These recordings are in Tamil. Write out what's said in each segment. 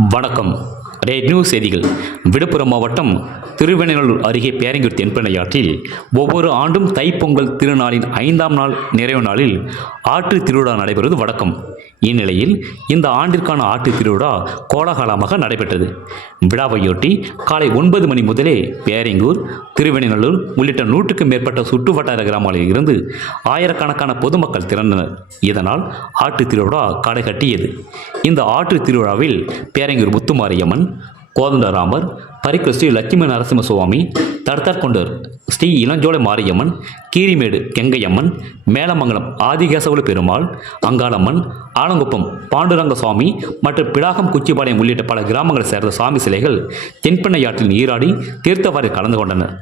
வணக்கம். ரேட் நியூஸ் செய்திகள். விழுப்புரம் மாவட்டம் திருவெனலூர் அருகே பேரங்கூர் தென்பெண்ணையாற்றில் ஒவ்வொரு ஆண்டும் தைப்பொங்கல் திருநாளின் ஐந்தாம் நாள் நிறைவு நாளில் ஆற்று திருவிழா நடைபெறுவது வழக்கம். இந்நிலையில் இந்த ஆண்டிற்கான ஆற்று திருவிழா கோலாகலமாக நடைபெற்றது. விழாவையொட்டி காலை ஒன்பது மணி முதலே பேரங்கூர் திருவெண்ணலூர் உள்ளிட்ட நூற்றுக்கும் மேற்பட்ட சுற்று வட்டார கிராமங்களில் இருந்து ஆயிரக்கணக்கான பொதுமக்கள் திரண்டனர். இதனால் ஆற்று திருவிழா களை கட்டியது இந்த ஆற்று திருவிழாவில் பேரங்கூர் முத்துமாரியம்மன் கோதண்டராமர் பரிக்கு ஸ்ரீ லட்சுமி நரசிம்ம சுவாமி தடத்தார்கொண்டர் ஸ்ரீ இளஞ்சோலை மாரியம்மன் கீரிமேடு கெங்கையம்மன் மேலமங்கலம் ஆதிகேசவலு பெருமாள் அங்காளம்மன் ஆலங்குப்பம் பாண்டுரங்க சுவாமி மற்றும் பிடாகம் குச்சிப்பாளையம் உள்ளிட்ட பல கிராமங்களை சேர்ந்த சுவாமி சிலைகள் தென்பெண்ணை ஆற்றில் நீராடி தீர்த்தவாரி கலந்து கொண்டனர்.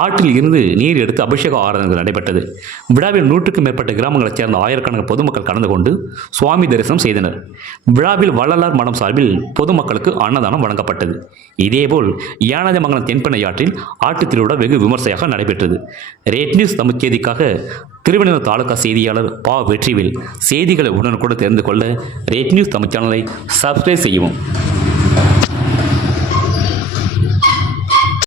ஆற்றில் இருந்து நீர் எடுத்து அபிஷேக ஆராதனைகள் நடைபெற்றது. விழாவில் நூற்றுக்கும் மேற்பட்ட கிராமங்களைச் சேர்ந்த ஆயிரக்கணக்கான பொதுமக்கள் கலந்து கொண்டு சுவாமி தரிசனம் செய்தனர். விழாவில் வள்ளலார் மடம் சார்பில் பொதுமக்களுக்கு அன்னதானம் வழங்கப்பட்டது. இதேபோல் யானதமங்கலம் தென்பெண்ணை ஆற்றில் ஆட்டுத் திருவிழா வெகு விமர்சையாக நடைபெற்றது. ரேட் நியூஸ் தமிழ் செய்திக்காக தாலுகா செய்தியாளர் பா. வெற்றிவில் செய்திகளை உடனுக்குடன் தெரிந்து கொள்ள ரேட் நியூஸ் தமிழ் சேனலை சப்ஸ்கிரைப் செய்யவும்.